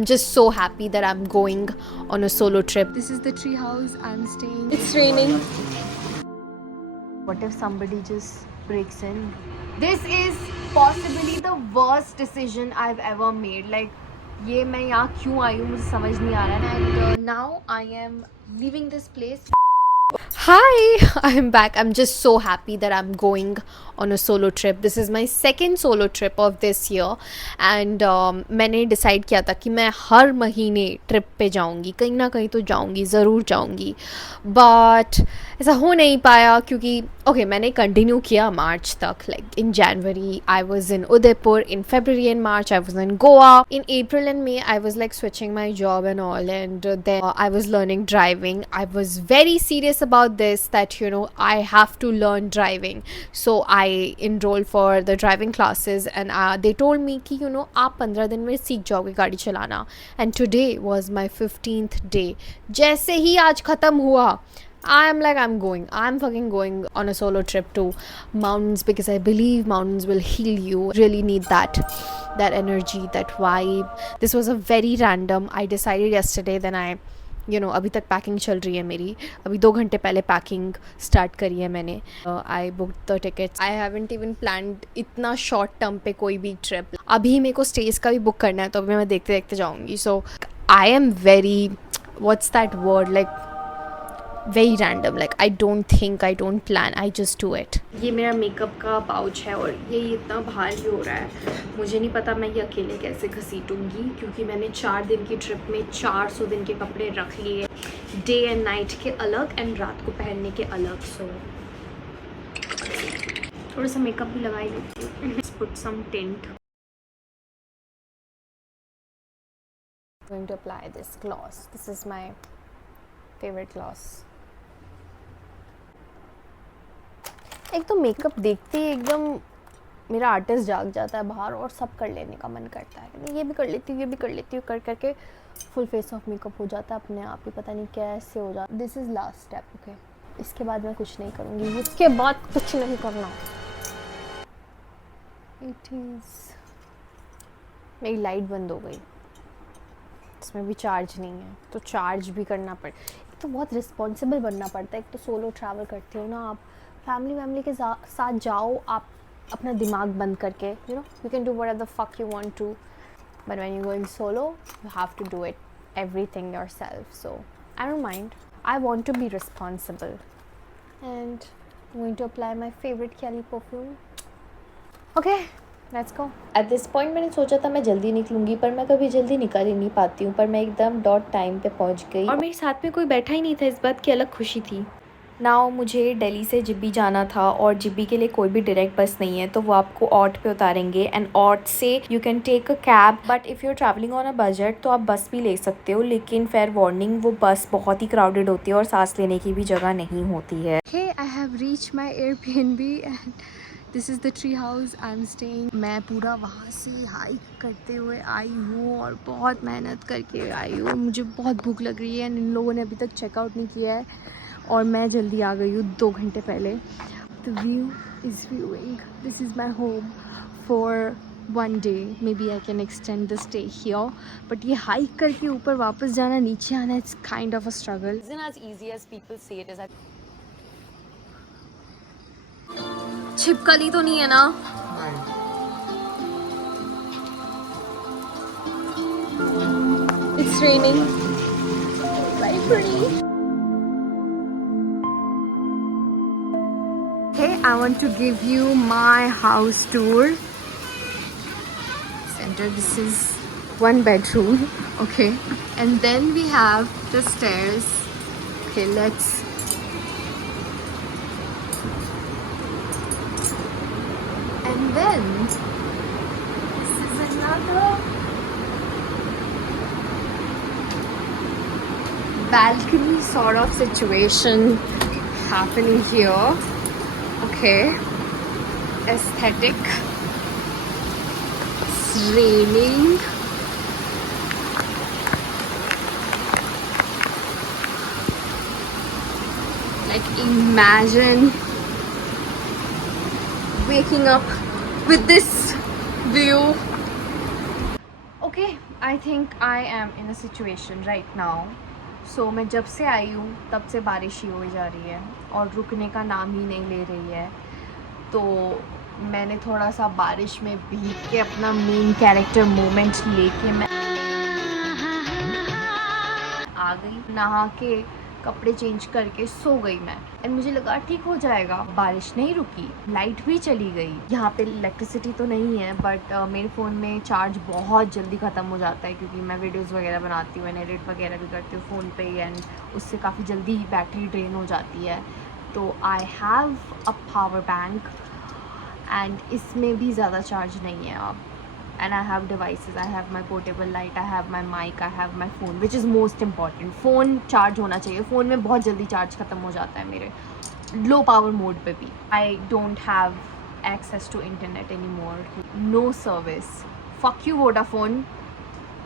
I'm just so happy that I'm going on a solo trip. This is the tree house I'm staying. It's raining. What if somebody just breaks in? This is possibly the worst decision I've ever made. Like, ये मैं यहाँ क्यों आई हूँ मुझे समझ नहीं आ रहा है. And now I am leaving this place. Hi, I'm back. I'm just so happy that I'm going on a solo trip. This is my second solo trip of this year. And मैंने decide किया था कि मैं हर महीने trip पे जाऊंगी, कहीं ना कहीं तो जाऊंगी, ज़रूर जाऊंगी. बट ऐसा हो नहीं पाया क्योंकि मैंने कंटिन्यू किया मार्च तक. Like in January I was in Udaipur, in February and March I was in Goa, in April and may I was like switching my job and all, and then I was learning driving. I was very serious about this, that I have to learn driving, so I enrolled for the driving classes, and they told me कि आप 15 दिन में सीख जाओगे गाड़ी चलाना. And today was my 15th day. जैसे ही आज ख़त्म हुआ, I'm fucking going on a solo trip to mountains, because I believe mountains will heal you. Really need that energy, that vibe. This was a very random. I decided yesterday, then I अभी तक packing चल रही है मेरी. अभी 2 घंटे पहले packing start करी है मैंने. I book the tickets. I haven't even planned इतना शॉर्ट टर्म पे कोई भी ट्रिप. अभी मेरे को स्टेज का भी बुक करना है, तो अभी मैं देखते देखते जाऊँगी. So I am very, what's that word, like very random. Like I don't think, I don't plan, I just do it. ये मेरा मेकअप का पाउच है और ये इतना भारी हो रहा है. मुझे नहीं पता मैं ये अकेले कैसे घसीटूँगी, क्योंकि मैंने 4 दिन की ट्रिप में 400 दिन के कपड़े रख लिए, डे एंड नाइट के अलग एंड रात को पहनने के अलग. सो थोड़ा सा मेकअप भी लगा ही लेती हूँ. Put some tint. I'm going to apply this gloss. This is my favorite gloss. एक तो मेकअप देखते ही एकदम मेरा आर्टिस्ट जाग जाता है बाहर, और सब कर लेने का मन करता है. ये भी कर लेती हूँ, ये भी कर लेती हूँ, कर करके फुल फेस ऑफ मेकअप हो जाता है अपने आप ही, पता नहीं कैसे हो जाता. This is last step. Okay, इसके बाद मैं कुछ नहीं करूँगी, इसके बाद कुछ नहीं करना. इट इज़, मेरी लाइट बंद हो गई, इसमें भी चार्ज नहीं है, तो चार्ज भी करना पड़े. एक तो बहुत रिस्पॉन्सिबल बनना पड़ता है. एक तो सोलो ट्रैवल करते हो ना आप, फैमिली के साथ जाओ आप अपना दिमाग बंद करके, you can do whatever the fuck you want to, but when you're going solo you have to do it everything yourself. So I don't mind, I want to be responsible, and I'm going to apply my favorite Kelly perfume. Okay, let's go. At this point मैंने सोचा था मैं जल्दी निकलूंगी, पर मैं कभी जल्दी निकल ही नहीं पाती हूँ. पर मैं एकदम डॉट टाइम पे पहुँच गई, और मेरे साथ में कोई बैठा ही नहीं था. इस बात की अलग खुशी थी. नाउ मुझे दिल्ली से जिब्बी जाना था, और जिब्बी के लिए कोई भी डायरेक्ट बस नहीं है, तो वो आपको ऑट पे उतारेंगे, एंड ऑट से you can take a cab. But if you are travelling on a budget तो आप बस भी ले सकते हो, लेकिन फेयर वार्निंग, वो बस बहुत ही क्राउडेड होती है और सांस लेने की भी जगह नहीं होती है. Hey, I have reached my Airbnb and this is the tree house I am staying. मैं पूरा वहाँ से हाइक करते हुए आई हूँ, और बहुत मेहनत करके आई हूँ. मुझे बहुत भूख लग रही है, एंड इन लोगों ने अभी तक चेकआउट नहीं किया है, और मैं जल्दी आ गई हूँ 2 घंटे पहले. The view is viewing. This is my home for 1 day. Maybe I can extend the stay here, but ये हाइक करके ऊपर वापस जाना, नीचे आना, it's kind of a struggle. Isn't as easy as people say it is. छिपकली तो नहीं है ना? It's raining. Very pretty. Hey, I want to give you my house tour. Center. This is 1 bedroom. Okay, and then we have the stairs. Okay, let's. And then this is another balcony sort of situation happening here. Okay, aesthetic. It's raining. Like imagine waking up with this view. Okay, I think I am in a situation right now. So मैं जब से आई हूँ तब से बारिश ही हो जा रही है और रुकने का नाम ही नहीं ले रही है. तो मैंने थोड़ा सा बारिश में भीग के अपना मेन कैरेक्टर मोमेंट लेके मैं आ गई. नहा के कपड़े चेंज करके सो गई मैं. एंड मुझे लगा ठीक हो जाएगा. बारिश नहीं रुकी, लाइट भी चली गई. यहाँ पे इलेक्ट्रिसिटी तो नहीं है बट मेरे फ़ोन में चार्ज बहुत जल्दी ख़त्म हो जाता है क्योंकि मैं वीडियोस वगैरह बनाती हूँ एंड एडिट वगैरह भी करती हूँ फ़ोन पे एंड उससे काफ़ी जल्दी बैटरी ड्रेन हो जाती है. तो I have a power bank and इसमें भी ज़्यादा चार्ज नहीं है अब. And I have devices. I have my portable light. I have my mic. I have my phone, which is most important. Phone charge होना चाहिए. फ़ोन में बहुत जल्दी चार्ज ख़त्म हो जाता है मेरे लो पावर मोड पे भी. I don't have access to internet anymore. No service. Fuck you Vodafone.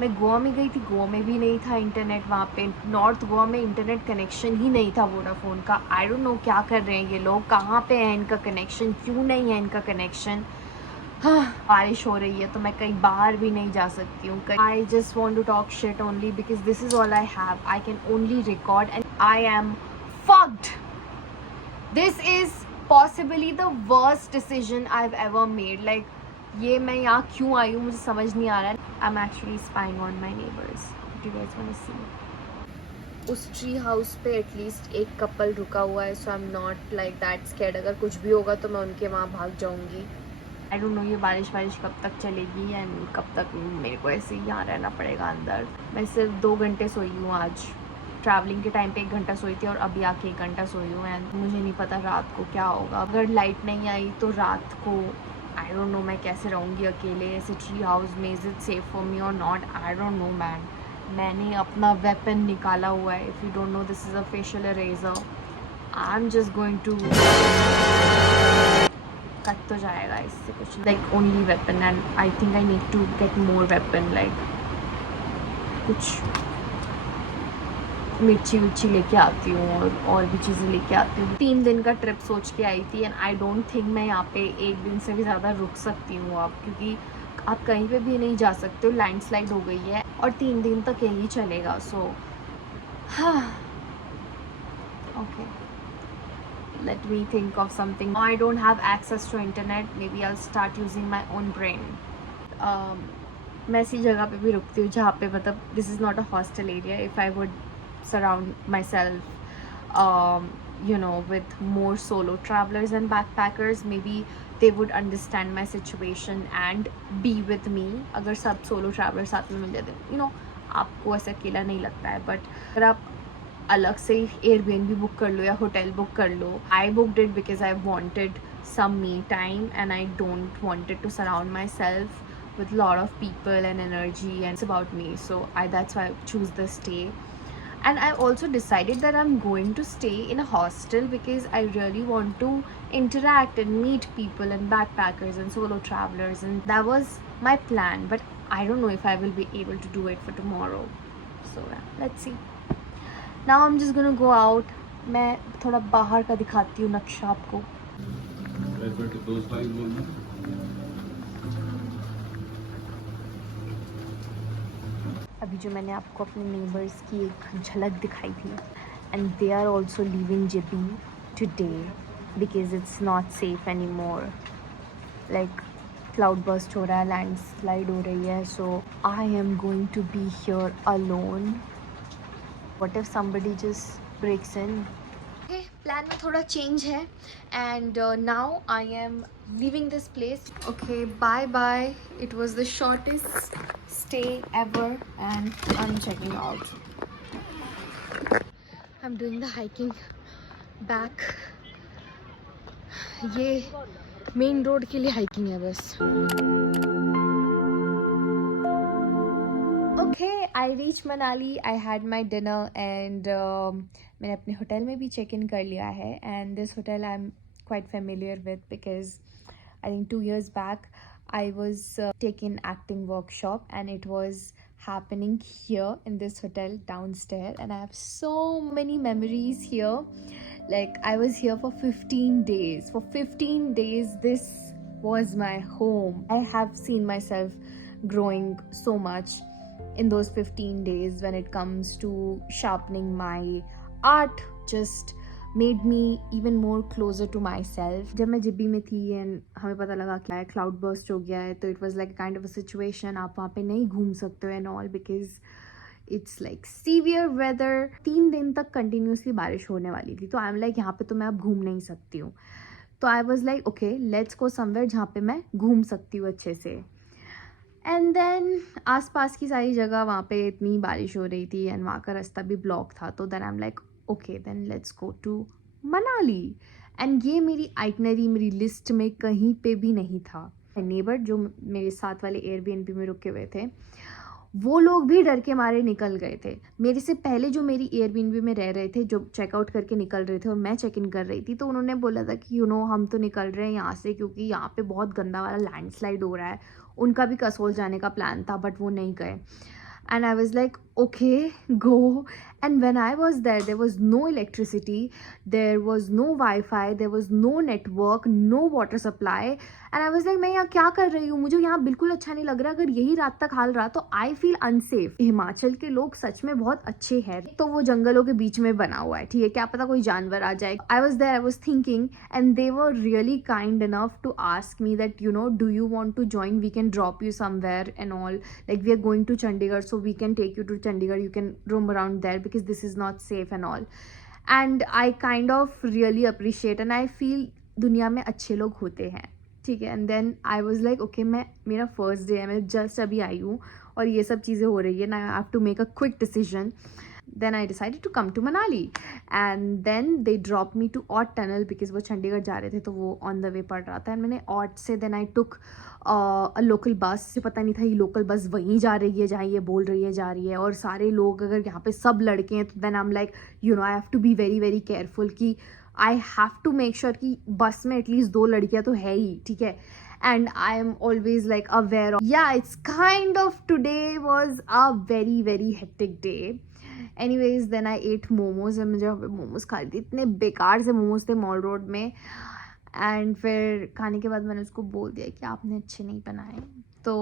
मैं गोवा में गई थी, गोवा में भी नहीं था इंटरनेट. वहाँ पे नॉर्थ गोवा में इंटरनेट कनेक्शन ही नहीं था वोडाफोन का. आई डोंट नो क्या कर रहे हैं ये लोग, कहाँ पे है इनका कनेक्शन, क्यों नहीं है इनका कनेक्शन. हाँ, बारिश हो रही है तो मैं कहीं बाहर भी नहीं जा सकती हूँ. I just want to talk shit only because this is all I have. I can only record and I am fucked. This is possibly the worst decision I have ever made. Like ये मैं यहाँ क्यों आई हूँ मुझे समझ नहीं आ रहा है. I am actually spying on my neighbours. Do you guys want to see? उस ट्री हाउस पे एटलीस्ट एक कपल रुका हुआ है. So I am not like that scared. अगर कुछ भी होगा तो मैं उनके वहाँ भाग जाऊँगी. आई डोंट नो ये बारिश कब तक चलेगी एंड कब तक मेरे को ऐसे ही यहाँ रहना पड़ेगा अंदर. मैं सिर्फ 2 घंटे सोई हूँ आज. ट्रैवलिंग के टाइम पे 1 घंटा सोई थी और अभी आके 1 घंटा सोई हूँ. एंड मुझे नहीं पता रात को क्या होगा. अगर लाइट नहीं आई तो रात को आई डोंट नो मैं कैसे रहूँगी अकेले ऐसे ट्री हाउस में. Is it safe for me और not? I don't know man. मैंने अपना वेपन निकाला हुआ है. If you don't know this is a facial eraser. I am just going to cut तो जाएगा इससे कुछ. Like only weapon and I think I need to get more weapon. Like कुछ मिर्ची विर्ची लेके आती हूँ और भी चीज़ें लेके आती हूँ. 3 दिन का ट्रिप सोच के आई थी एंड आई डोंट थिंक मैं यहाँ पे 1 दिन से भी ज़्यादा रुक सकती हूँ अब, क्योंकि आप कहीं पे भी नहीं जा सकते हो. लैंडस्लाइड हो गई है और 3 दिन तक यही चलेगा. सो हाँ, okay. Let me think of something. I don't have access to internet. Maybe I'll start using my own brain. मैं ऐसी जगह पे भी रुकती हूँ जहाँ पे मतलब this is not a hostel area. If I would surround myself, you know, with more solo travelers and backpackers, maybe they would understand my situation and be with me. अगर सब solo travelers साथ में मिल जाते, you know, आपको ऐसा अकेला नहीं लगता है. बट अगर आप अलग से एयरबीएनबी बुक कर लो या होटल बुक कर लो. I booked it because I wanted some me time and I don't wanted to surround myself with a lot of people and energy and it's about me. So that's why I choose the stay. And I also decided that I'm going to stay in a hostel because I really want to interact and meet people and backpackers and solo travelers, and that was my plan. But I don't know if I will be able to do it for tomorrow. So yeah, let's see. Now I'm just gonna go out. मैं थोड़ा बाहर का दिखाती हूँ नक्शा आपको. अभी जो मैंने आपको अपने नेबर्स की एक झलक दिखाई थी and they are also leaving Jibhi today because it's not safe any more. Like cloud burst हो रहा है, लैंडस्लाइड हो रही है. So I am going to be here alone. What if somebody just breaks in? Okay, plan में थोड़ा change है and now I am leaving this place. Okay, bye bye. It was the shortest stay ever and I'm checking out. I'm doing the hiking back. ये main road के लिए hiking है बस. Okay, I reached Manali. I had my dinner and मैंने अपने hotel में भी check in कर लिया है. And this hotel I'm quite familiar with because I think 2 years back I was taking acting workshop and it was happening here in this hotel downstairs, and I have so many memories here. Like I was here for 15 days. For 15 days this was my home. I have seen myself growing so much. in those 15 days when it comes to sharpening my art, just made me even more closer to myself. जब मैं Jibby में थी and हमें पता लगा क्या है, cloud burst हो गया है, तो it was like kind of a situation, आप वहाँ पे नहीं घूम सकते हो and all, because it's like severe weather. 3 दिन तक कंटिन्यूसली बारिश होने वाली थी, तो आई एम लाइक यहाँ पे तो मैं अब घूम नहीं सकती हूँ. तो आई was like okay, let's go somewhere जहाँ पे मैं घूम सकती हूँ अच्छे से. एंड देन आसपास की सारी जगह वहाँ पे इतनी बारिश हो रही थी एंड वहाँ का रास्ता भी ब्लॉक था, तो then I am like okay, then let's go to Manali. And ये मेरी आइटनरी, मेरी लिस्ट में कहीं पे भी नहीं था. नेबर जो मेरे साथ वाले एयरबीएनबी में रुके हुए थे, वो लोग भी डर के मारे निकल गए थे. मेरे से पहले जो मेरी एयरबीएनबी में रह रहे थे, जो चेकआउट करके निकल रहे थे और मैं चेक इन कर रही थी, तो उन्होंने बोला था कि हम तो निकल रहे हैं यहाँ से क्योंकि यहाँ पे बहुत गंदा वाला लैंडस्लाइड हो रहा है. उनका भी कसोल जाने का प्लान था बट वो नहीं गए. And I was like, okay, go. And when I was there was no electricity, there was no Wi-Fi, there was no network, no water supply. And I was like, मैं यहाँ क्या कर रही हूँ, मुझे यहाँ बिल्कुल अच्छा नहीं लग रहा. अगर यही रात तक हाल रहा तो I feel unsafe. हिमाचल के लोग सच में बहुत अच्छे हैं, तो वो जंगलों के बीच में बना हुआ है, ठीक है, क्या पता कोई जानवर आ जाए. I was there, I was thinking, and they were really kind enough to ask me that, do you want to join? We can drop you somewhere and all. Like, we are going to Chandigarh, so we can take you to Chandigarh. You can roam around there because this is not safe and all. And I kind of really appreciate, and I feel दुनिया में अच्छे लोग होते हैं, ठीक है. And then I was like okay, मेरा first day है, मैं जस्ट अभी आई हूँ और ये सब चीज़ें हो रही है ना, I have to make a quick decision. Then I decided to come to Manali, and then they dropped me to Ott Tunnel because वो चंडीगढ़ जा रहे थे, तो वो on the way पड़ रहा था. And मैंने Ott से then I took a local bus. मुझे पता नहीं था ये local bus वहीं जा रही है जहाँ ये बोल रही है जा रही है, और सारे लोग अगर यहाँ पे सब लड़के हैं तो then I'm like, I have to be very very careful कि I have to make sure कि बस में एटलीस्ट 2 लड़कियाँ तो है ही, ठीक है. And I am always like aware of, yeah, it's kind of, today was a very very hectic day. Anyways, then I ate momos, and मुझे मोमोज खा रही थी, इतने बेकार से मोमोज थे मॉल रोड में. एंड फिर खाने के बाद मैंने उसको बोल दिया कि आपने अच्छे नहीं बनाए. तो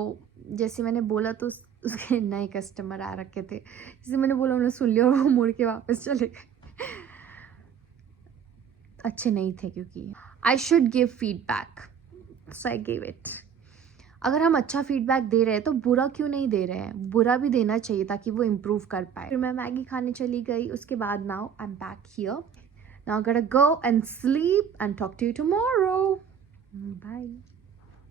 जैसे मैंने बोला तो उसके नए कस्टमर आ रखे थे, जैसे मैंने बोला उन्होंने सुन लिया और वो मुड़ के वापस चले गए. अच्छे नहीं थे क्योंकि I should give feedback, so I give it. अगर हम अच्छा फीडबैक दे रहे हैं तो बुरा क्यों नहीं दे रहे हैं, बुरा भी देना चाहिए ताकि वो इम्प्रूव कर पाए. फिर मैं मैगी खाने चली गई. उसके बाद now I am back here. Now I gotta go and sleep and talk to you tomorrow. Bye.